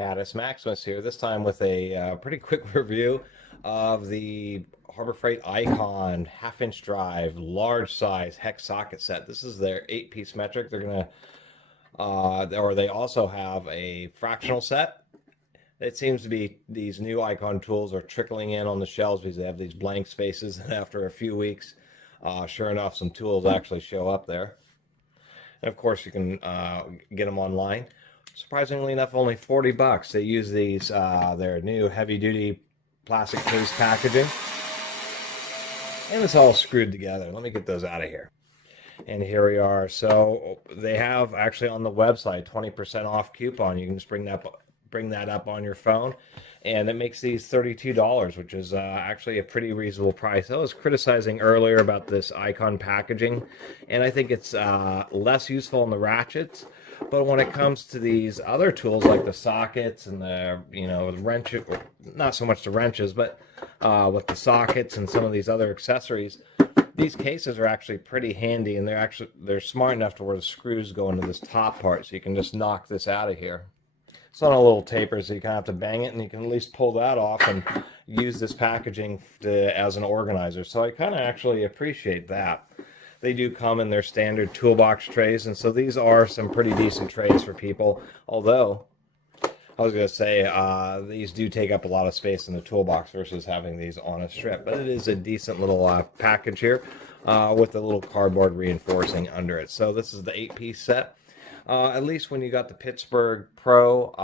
Catus, Maximus here, this time with a pretty quick review of the Harbor Freight Icon half-inch drive, large size hex socket set. This is their 8-piece metric. They're going to, or they also have a fractional set. It seems to be these new Icon tools are trickling in on the shelves because they have these blank spaces. And after a few weeks, sure enough, some tools actually show up there. And of course, you can get them online. Surprisingly enough, only 40 bucks. They use these, their new heavy-duty plastic case packaging. And it's all screwed together. Let me get those out of here. And here we are. So they have actually on the website 20% off coupon. You can just bring that up on your phone, and it makes these $32, which is actually a pretty reasonable price. I was criticizing earlier about this Icon packaging, and I think it's less useful in the ratchets. But when it comes to these other tools like the sockets and the the wrenches, not so much the wrenches, but with the sockets and some of these other accessories, these cases are actually pretty handy, and they're smart enough to where the screws go into this top part, so you can just knock this out of here. It's on a little taper, so you kind of have to bang it, and you can at least pull that off and use this packaging as an organizer. So I kind of actually appreciate that. They do come in their standard toolbox trays, and so these are some pretty decent trays for people. Although, I was going to say, these do take up a lot of space in the toolbox versus having these on a strip. But it is a decent little package here with a little cardboard reinforcing under it. So this is the 8-piece set. At least when you got the Pittsburgh Pro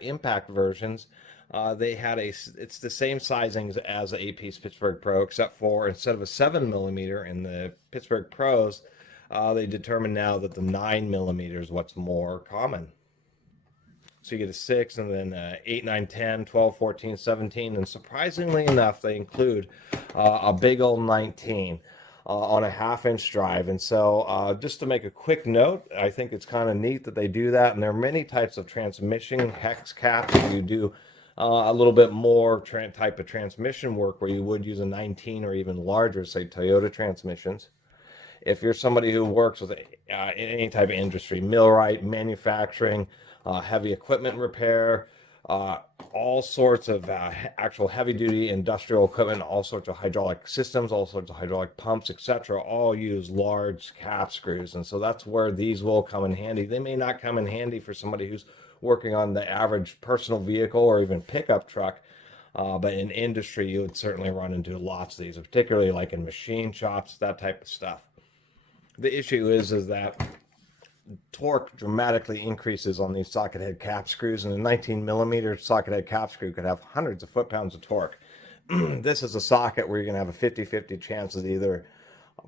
Impact versions, it's the same sizing as the 8-piece Pittsburgh Pro, except for instead of a 7mm in the Pittsburgh Pros, they determined now that the 9mm is what's more common. So you get a 6, and then 8, 9, 10, 12, 14, 17, and surprisingly enough, they include a big old 19. On a half-inch drive. And so just to make a quick note, I think it's kind of neat that they do that. And there are many types of transmission hex caps. You do a little bit more type of transmission work where you would use a 19 or even larger, say Toyota transmissions. If you're somebody who works with any type of industry, millwright, manufacturing, heavy equipment repair, all sorts of actual heavy-duty industrial equipment, all sorts of hydraulic systems, all sorts of hydraulic pumps, etc., all use large cap screws. And so that's where these will come in handy. They may not come in handy for somebody who's working on the average personal vehicle or even pickup truck, but in industry, you would certainly run into lots of these, particularly like in machine shops, that type of stuff. The issue is that torque dramatically increases on these socket head cap screws, and a 19mm socket head cap screw could have hundreds of foot-pounds of torque. This is a socket where you're going to have a 50-50 chance of either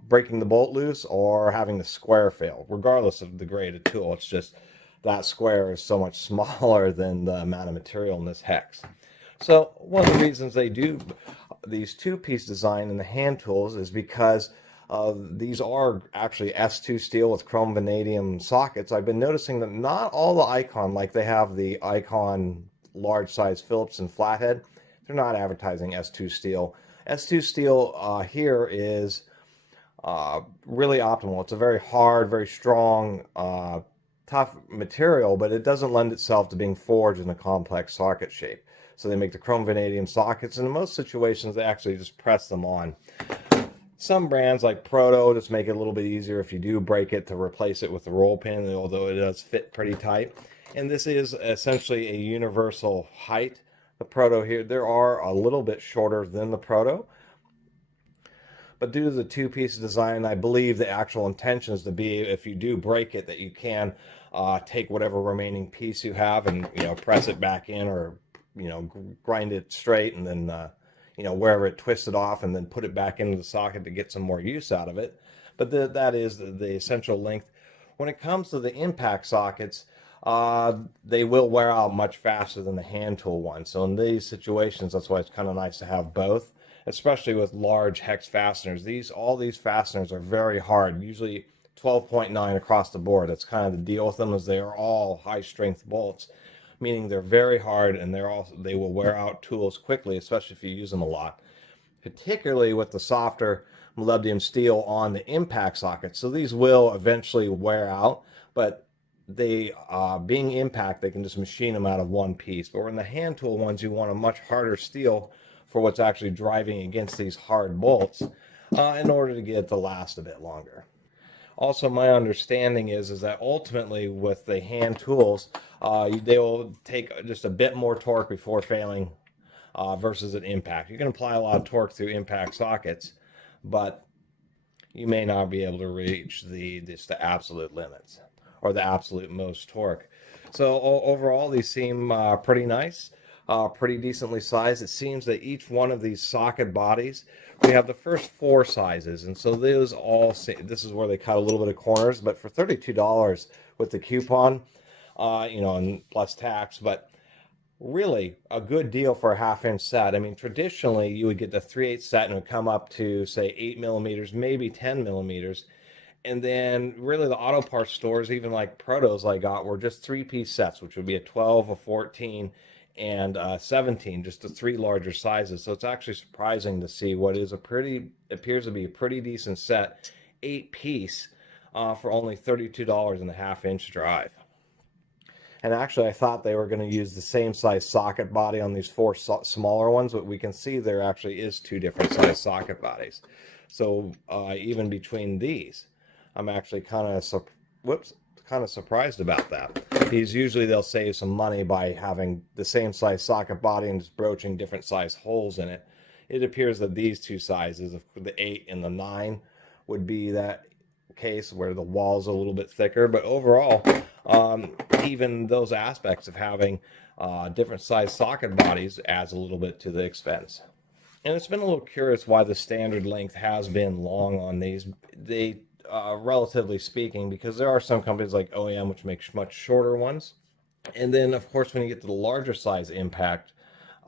breaking the bolt loose or having the square fail, regardless of the grade of tool. It's just that square is so much smaller than the amount of material in this hex. So one of the reasons they do these two-piece design in the hand tools is because these are actually S2 steel with chrome vanadium sockets. I've been noticing that not all the Icon, like they have the Icon large size Phillips and flathead, they're not advertising S2 steel. S2 steel here is really optimal. It's a very hard, very strong, tough material, but it doesn't lend itself to being forged in a complex socket shape. So they make the chrome vanadium sockets, and in most situations they actually just press them on. Some brands like Proto just make it a little bit easier if you do break it to replace it with the roll pin, although it does fit pretty tight. And this is essentially a universal height. The Proto here, there are a little bit shorter than the Proto. But due to the two-piece design, I believe the actual intention is to be, if you do break it, that you can take whatever remaining piece you have and press it back in, or grind it straight, and then wherever it twisted off, and then put it back into the socket to get some more use out of it. But that is the essential length. When it comes to the impact sockets, they will wear out much faster than the hand tool ones. So in these situations, that's why it's kind of nice to have both, especially with large hex fasteners. All these fasteners are very hard, usually 12.9 across the board. That's kind of the deal with them, is they are all high-strength bolts, meaning they're very hard, and they will wear out tools quickly, especially if you use them a lot, particularly with the softer molybdenum steel on the impact socket. So these will eventually wear out, but they being impact, they can just machine them out of one piece. But in the hand tool ones, you want a much harder steel for what's actually driving against these hard bolts in order to get it to last a bit longer. Also, my understanding is that ultimately with the hand tools, they will take just a bit more torque before failing versus an impact. You can apply a lot of torque through impact sockets, but you may not be able to reach the absolute limits or the absolute most torque. So overall, these seem pretty nice, pretty decently sized. It seems that each one of these socket bodies, we have the first 4 sizes, and so those all this is where they cut a little bit of corners. But for $32 with the coupon, and plus tax, but really a good deal for a half-inch set. I mean, traditionally you would get the 3/8 set and it would come up to say 8 millimeters, maybe 10 millimeters. And then really the auto parts stores, even like Protos I got, were just 3-piece sets, which would be a 12, a 14, and 17, just the 3 larger sizes. So it's actually surprising to see what is appears to be a pretty decent set, 8-piece, for only $32 and a half-inch drive. And actually, I thought they were going to use the same size socket body on these 4 smaller ones, but we can see there actually is 2 different size socket bodies. So even between these, I'm actually kind of surprised about that. Because usually they'll save some money by having the same size socket body and just broaching different size holes in it. It appears that these 2 sizes, the 8 and the 9, would be that case where the wall's a little bit thicker. But overall, even those aspects of having different size socket bodies adds a little bit to the expense. And it's been a little curious why the standard length has been long on these. They relatively speaking, because there are some companies like OEM which make much shorter ones. And then of course when you get to the larger size impact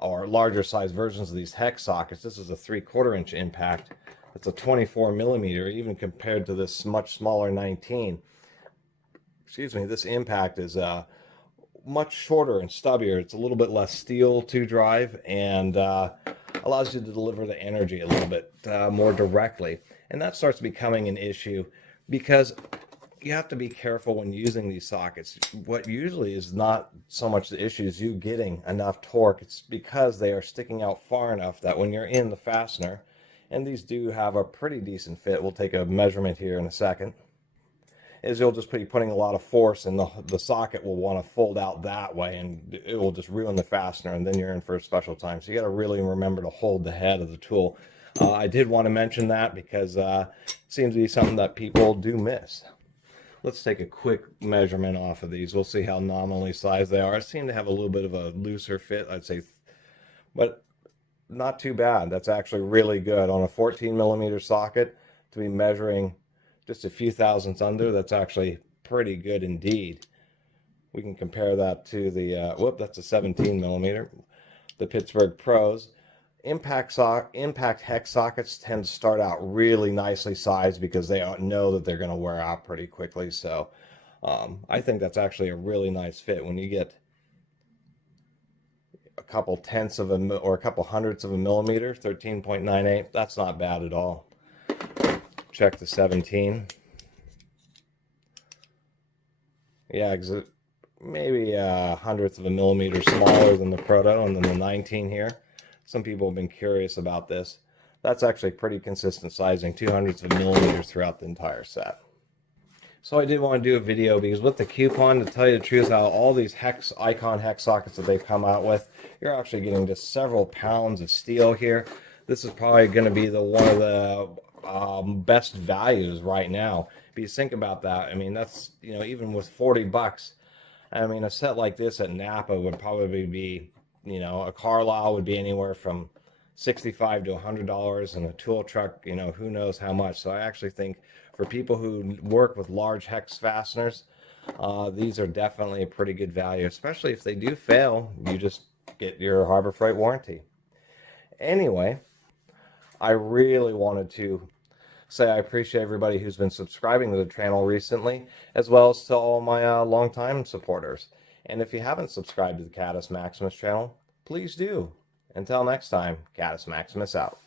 or larger size versions of these hex sockets, this is a 3/4 inch impact. It's a 24 millimeter, even compared to this much smaller 19. Excuse me, this impact is much shorter and stubbier. It's a little bit less steel to drive and allows you to deliver the energy a little bit more directly. And that starts becoming an issue because you have to be careful when using these sockets. What usually is not so much the issue is you getting enough torque. It's because they are sticking out far enough that when you're in the fastener, and these do have a pretty decent fit. We'll take a measurement here in a second. Is you'll just be putting a lot of force and the socket will want to fold out that way and it will just ruin the fastener and then you're in for a special time. So you got to really remember to hold the head of the tool. I did want to mention that because it seems to be something that people do miss. Let's take a quick measurement off of these. We'll see how nominally sized they are. It seem to have a little bit of a looser fit, I'd say, but not too bad. That's actually really good on a 14 millimeter socket to be measuring just a few thousandths under. That's actually pretty good indeed. We can compare that to the that's a 17 millimeter, the Pittsburgh Pros. Impact hex sockets tend to start out really nicely sized because they know that they're going to wear out pretty quickly. So I think that's actually a really nice fit. When you get a couple tenths of or a couple hundredths of a millimeter, 13.98, that's not bad at all. Check the 17. Yeah, maybe a hundredth of a millimeter smaller than the Proto, and then the 19 here. Some people have been curious about this. That's actually pretty consistent sizing, 2/100 of a millimeter throughout the entire set. So I did want to do a video because with the coupon, to tell you the truth, out of all these Icon hex sockets that they've come out with, you're actually getting just several pounds of steel here. This is probably going to be one of the best values right now. If you think about that, I mean, that's, even with 40 bucks, I mean, a set like this at Napa would probably be, a Carlisle would be anywhere from $65 to $100, and a tool truck, who knows how much. So I actually think for people who work with large hex fasteners, these are definitely a pretty good value, especially if they do fail, you just get your Harbor Freight warranty. Anyway, I really wanted to say I appreciate everybody who's been subscribing to the channel recently, as well as to all my longtime supporters. And if you haven't subscribed to the Catus Maximus channel, please do. Until next time, Catus Maximus out.